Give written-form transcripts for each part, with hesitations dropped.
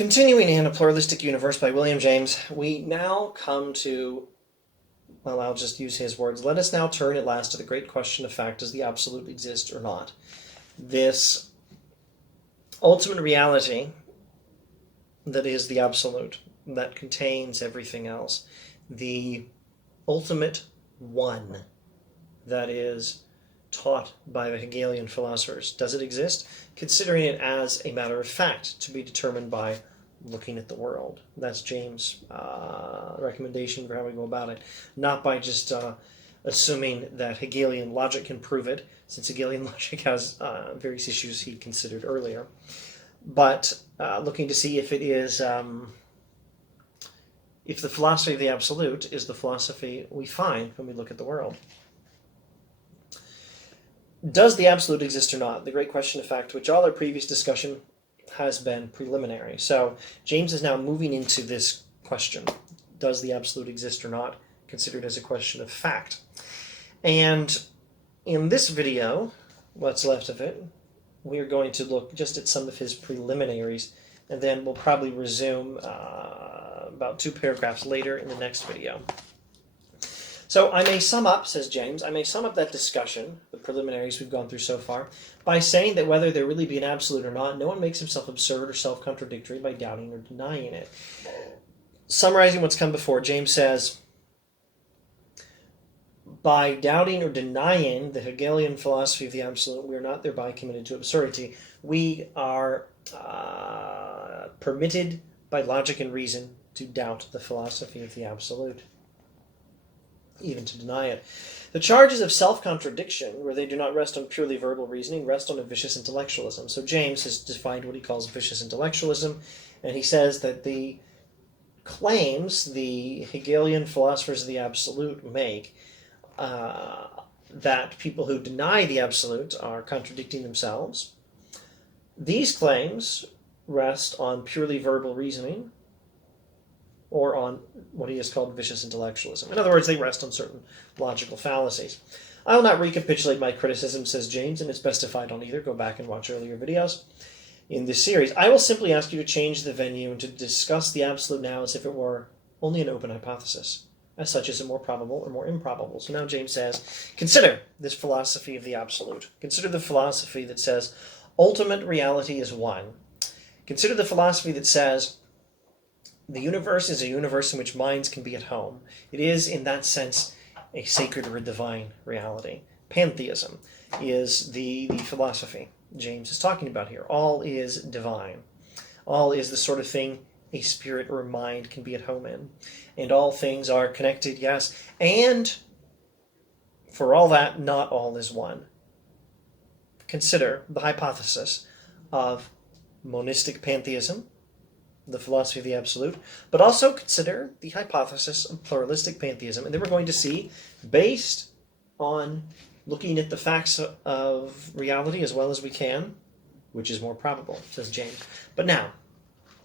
Continuing in A Pluralistic Universe by William James, we now come to, well, I'll just use his words. Let us now turn at last to the great question of fact: does the absolute exist or not? This ultimate reality that is the absolute, that contains everything else, the ultimate one that is taught by the Hegelian philosophers. Does it exist? Considering it as a matter of fact to be determined by looking at the world. That's James' recommendation for how we go about it. Not by just assuming that Hegelian logic can prove it, since Hegelian logic has various issues he considered earlier, but looking to see if it is, if the philosophy of the absolute is the philosophy we find when we look at the world. Does the absolute exist or not? The great question of fact, which all our previous discussion has been preliminary. So James is now moving into this question. Does the absolute exist or not? Considered as a question of fact. And in this video, what's left of it, we are going to look just at some of his preliminaries, and then we'll probably resume about 2 paragraphs later in the next video. So I may sum up, says James, I may sum up that discussion, the preliminaries we've gone through so far, by saying that whether there really be an absolute or not, no one makes himself absurd or self-contradictory by doubting or denying it. Summarizing what's come before, James says, by doubting or denying the Hegelian philosophy of the absolute, we are not thereby committed to absurdity. We are permitted by logic and reason to doubt the philosophy of the absolute, even to deny it. The charges of self-contradiction, where they do not rest on purely verbal reasoning, rest on a vicious intellectualism. So James has defined what he calls vicious intellectualism, and he says that the claims the Hegelian philosophers of the absolute make, that people who deny the absolute are contradicting themselves, these claims rest on purely verbal reasoning, or on what he has called vicious intellectualism. In other words, they rest on certain logical fallacies. I will not recapitulate my criticism, says James, and it's best if I don't either. Go back and watch earlier videos in this series. I will simply ask you to change the venue and to discuss the absolute now as if it were only an open hypothesis. As such, is it more probable or more improbable? So now James says, consider this philosophy of the absolute. Consider the philosophy that says ultimate reality is one. Consider the philosophy that says the universe is a universe in which minds can be at home. It is, in that sense, a sacred or a divine reality. Pantheism is the philosophy James is talking about here. All is divine. All is the sort of thing a spirit or a mind can be at home in. And all things are connected, yes. And for all that, not all is one. Consider the hypothesis of monistic pantheism, the philosophy of the absolute, but also consider the hypothesis of pluralistic pantheism. And then we're going to see, based on looking at the facts of reality as well as we can, which is more probable, says James. But now,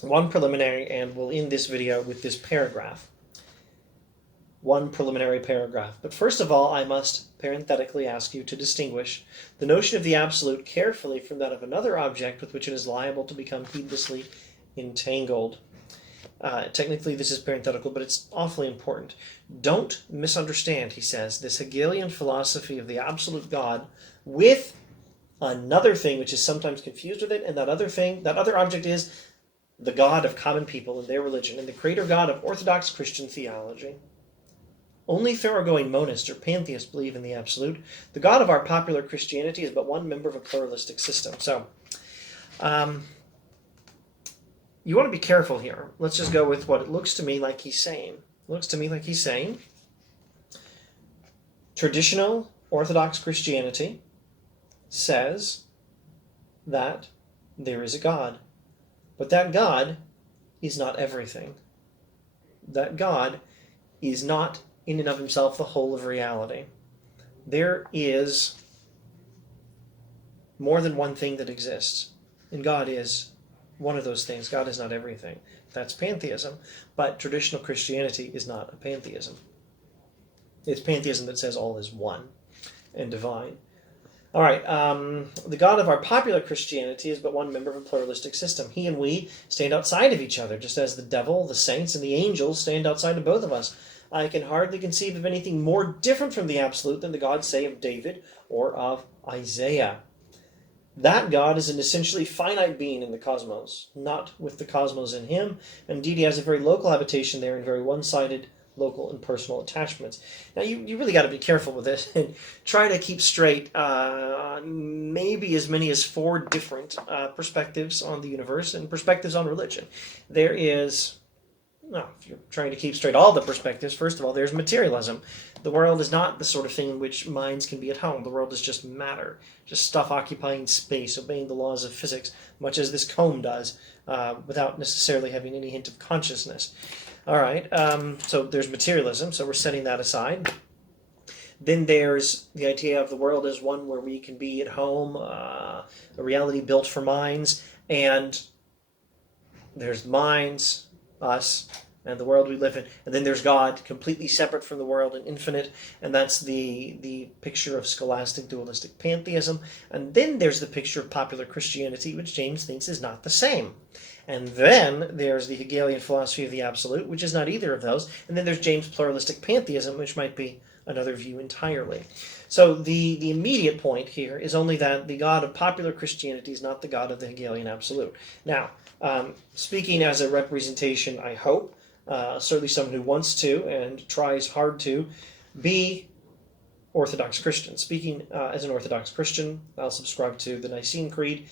one preliminary, and we'll end this video with this paragraph. One preliminary paragraph. But first of all, I must parenthetically ask you to distinguish the notion of the absolute carefully from that of another object with which it is liable to become heedlessly entangled. Technically, this is parenthetical, but it's awfully important. Don't misunderstand, he says, this Hegelian philosophy of the absolute God with another thing which is sometimes confused with it, and that other thing, that other object is the God of common people and their religion, and the creator God of Orthodox Christian theology. Only thoroughgoing monists or pantheists believe in the absolute. The God of our popular Christianity is but one member of a pluralistic system. So, you want to be careful here. Let's just go with what it looks to me like he's saying. Looks to me like he's saying traditional Orthodox Christianity says that there is a God. But that God is not everything. That God is not in and of himself the whole of reality. There is more than one thing that exists. And God is one of those things. God is not everything. That's pantheism. But traditional Christianity is not a pantheism. It's pantheism that says all is one and divine. All right. The God of our popular Christianity is but one member of a pluralistic system. He and we stand outside of each other, just as the devil, the saints, and the angels stand outside of both of us. I can hardly conceive of anything more different from the absolute than the God, say, of David or of Isaiah. That God is an essentially finite being in the cosmos, not with the cosmos in him. Indeed, he has a very local habitation there and very one-sided local and personal attachments. Now, you really got to be careful with this and try to keep straight maybe as many as 4 different perspectives on the universe and perspectives on religion. There is, well, if you're trying to keep straight all the perspectives, first of all, there's materialism. The world is not the sort of thing in which minds can be at home. The world is just matter, just stuff occupying space, obeying the laws of physics, much as this comb does, without necessarily having any hint of consciousness. All right, so there's materialism, so we're setting that aside. Then there's the idea of the world as one where we can be at home, a reality built for minds, and there's minds, us, and the world we live in, and then there's God, completely separate from the world and infinite, and that's the picture of scholastic dualistic pantheism. And then there's the picture of popular Christianity, which James thinks is not the same. And then there's the Hegelian philosophy of the absolute, which is not either of those. And then there's James' pluralistic pantheism, which might be another view entirely. So the immediate point here is only that the God of popular Christianity is not the God of the Hegelian absolute. Now, speaking as a representation, I hope, certainly someone who wants to and tries hard to be Orthodox Christian. Speaking as an Orthodox Christian, I'll subscribe to the Nicene Creed.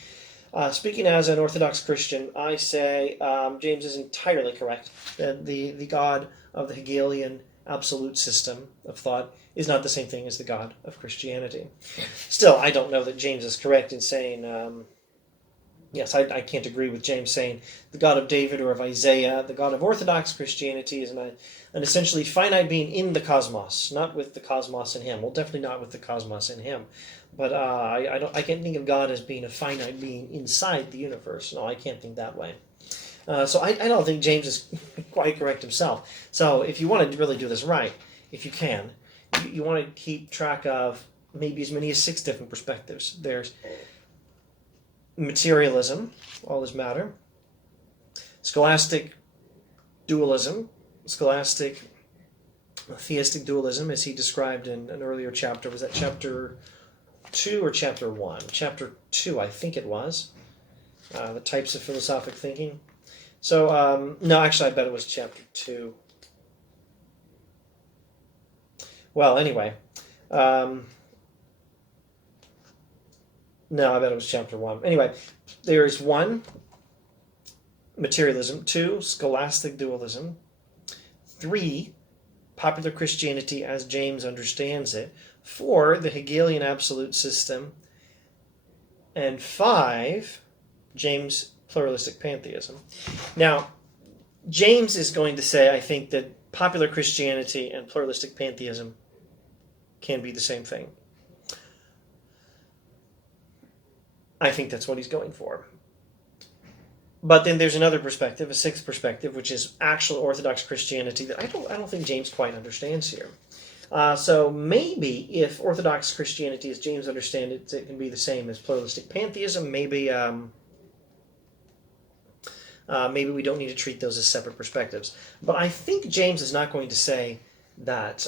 Speaking as an Orthodox Christian, I say James is entirely correct that the God of the Hegelian absolute system of thought is not the same thing as the God of Christianity. Still, I don't know that James is correct in saying, yes, I can't agree with James saying the God of David or of Isaiah. The God of Orthodox Christianity is an essentially finite being in the cosmos, not with the cosmos in him. Well, definitely not with the cosmos in him. But I can't think of God as being a finite being inside the universe. No, I can't think that way. So I don't think James is quite correct himself. So if you want to really do this right, if you can, you want to keep track of maybe as many as 6 different perspectives. There's materialism, all is matter, scholastic dualism, scholastic theistic dualism, as he described in an earlier chapter. Was that chapter 2 or chapter 1? Chapter 2, I think it was. The types of philosophic thinking. So, no, actually, I bet it was chapter 2. Well, anyway. No, I bet it was chapter 1. Anyway, there's 1, materialism. 2, scholastic dualism. 3, popular Christianity as James understands it. 4, the Hegelian absolute system. And 5, James' pluralistic pantheism. Now, James is going to say, I think, that popular Christianity and pluralistic pantheism can be the same thing. I think that's what he's going for. But then there's another perspective, a 6th perspective, which is actual Orthodox Christianity that I don't think James quite understands here. So maybe if Orthodox Christianity, as James understands it, can be the same as pluralistic pantheism, maybe we don't need to treat those as separate perspectives. But I think James is not going to say that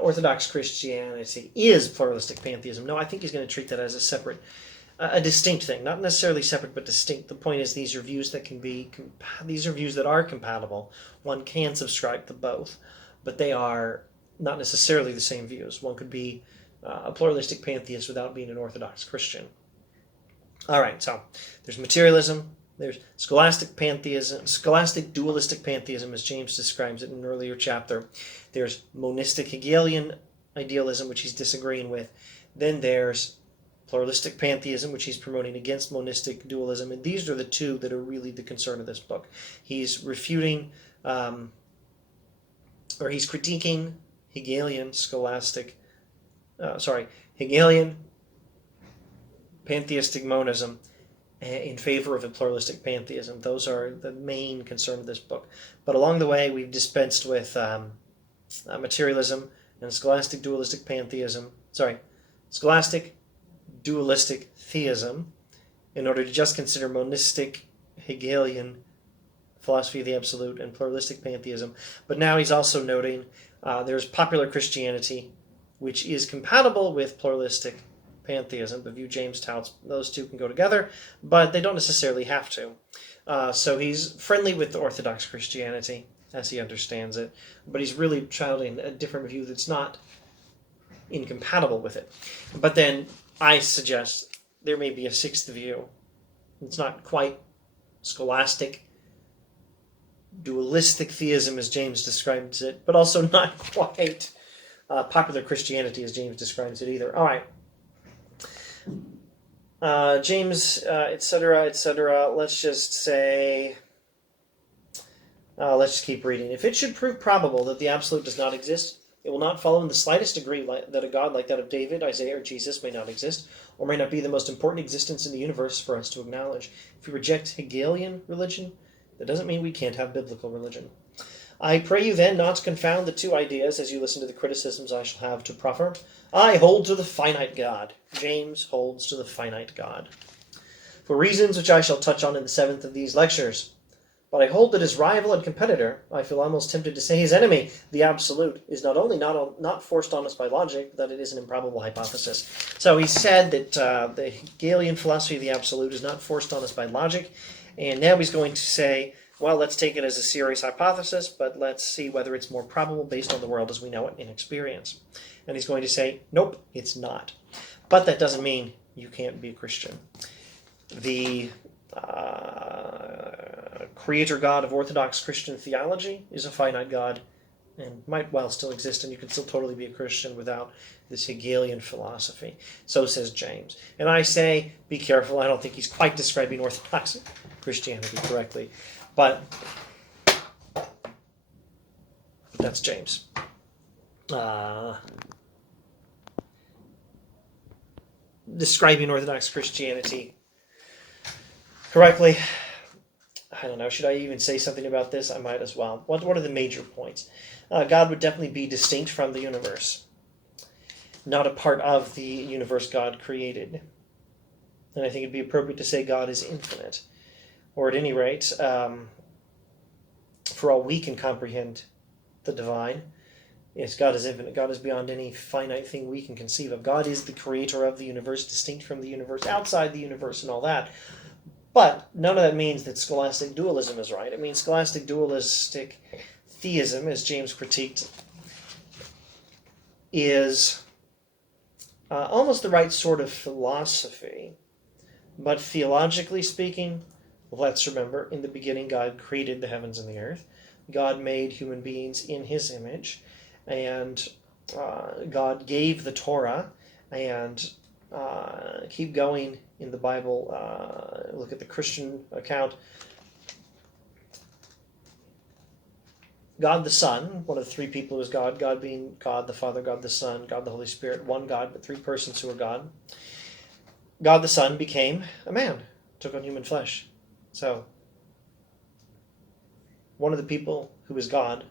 Orthodox Christianity is pluralistic pantheism. No, I think he's going to treat that as a separate, a distinct thing. Not necessarily separate, but distinct. The point is these are views that can be, these are views that are compatible. One can subscribe to both, but they are not necessarily the same views. One could be a pluralistic pantheist without being an Orthodox Christian. All right, so there's materialism, there's scholastic pantheism, scholastic dualistic pantheism, as James describes it in an earlier chapter. There's monistic Hegelian idealism, which he's disagreeing with. Then there's pluralistic pantheism, which he's promoting against monistic dualism. And these are the 2 that are really the concern of this book. He's refuting, or he's critiquing Hegelian Hegelian pantheistic monism in favor of a pluralistic pantheism. Those are the main concern of this book. But along the way, we've dispensed with materialism and scholastic dualistic pantheism. Scholastic dualistic theism in order to just consider monistic Hegelian philosophy of the absolute and pluralistic pantheism. But now he's also noting there's popular Christianity, which is compatible with pluralistic pantheism. The view James touts, those two can go together, but they don't necessarily have to. So he's friendly with the Orthodox Christianity, as he understands it, but he's really touting a different view that's not incompatible with it. But then I suggest there may be a sixth view. It's not quite scholastic, dualistic theism as James describes it, but also not quite popular Christianity as James describes it either. All right. James, etc., etc. Let's just say, let's just keep reading. If it should prove probable that the absolute does not exist, it will not follow in the slightest degree that a God like that of David, Isaiah, or Jesus may not exist, or may not be the most important existence in the universe for us to acknowledge. If we reject Hegelian religion, that doesn't mean we can't have biblical religion. I pray you then not to confound the two ideas as you listen to the criticisms I shall have to proffer. I hold to the finite God. James holds to the finite God, for reasons which I shall touch on in the 7th of these lectures. But I hold that his rival and competitor, I feel almost tempted to say his enemy, the absolute, is not only not forced on us by logic, but that it is an improbable hypothesis. So he said that the Hegelian philosophy of the absolute is not forced on us by logic, and now he's going to say, well, let's take it as a serious hypothesis, but let's see whether it's more probable based on the world as we know it in experience. And he's going to say, nope, it's not. But that doesn't mean you can't be a Christian. The creator God of Orthodox Christian theology is a finite God and might well still exist, and you can still totally be a Christian without this Hegelian philosophy. So says James. And I say, be careful. I don't think he's quite describing Orthodox Christianity correctly. But that's James. Describing Orthodox Christianity correctly. I don't know. Should I even say something about this? I might as well. What are the major points? God would definitely be distinct from the universe, not a part of the universe God created. And I think it'd be appropriate to say God is infinite. Or at any rate, for all we can comprehend the divine, yes, God is infinite. God is beyond any finite thing we can conceive of. God is the creator of the universe, distinct from the universe, outside the universe and all that. But none of that means that scholastic dualism is right. It means scholastic dualistic theism, as James critiqued, is almost the right sort of philosophy. But theologically speaking, let's remember, in the beginning, God created the heavens and the earth. God made human beings in his image. And God gave the Torah. And keep going in the Bible. Look at the Christian account. God the Son, one of the three people who is God. God being God the Father, God the Son, God the Holy Spirit. One God, but three persons who are God. God the Son became a man, took on human flesh. So, one of the people who is God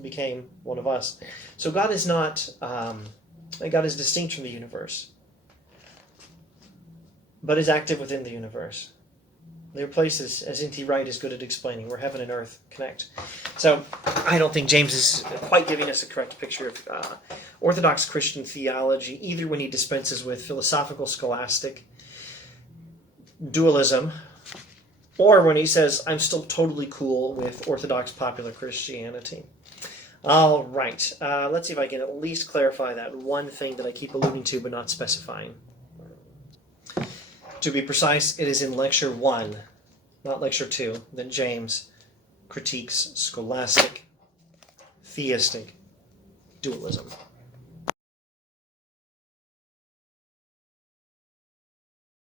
became one of us. So God is not, God is distinct from the universe, but is active within the universe. There are places, as N.T. Wright is good at explaining, where heaven and earth connect. So I don't think James is quite giving us a correct picture of Orthodox Christian theology, either when he dispenses with philosophical scholastic dualism, or when he says, I'm still totally cool with Orthodox popular Christianity. All right, let's see if I can at least clarify that one thing that I keep alluding to but not specifying. To be precise, it is in Lecture 1, not Lecture 2, that James critiques scholastic, theistic dualism.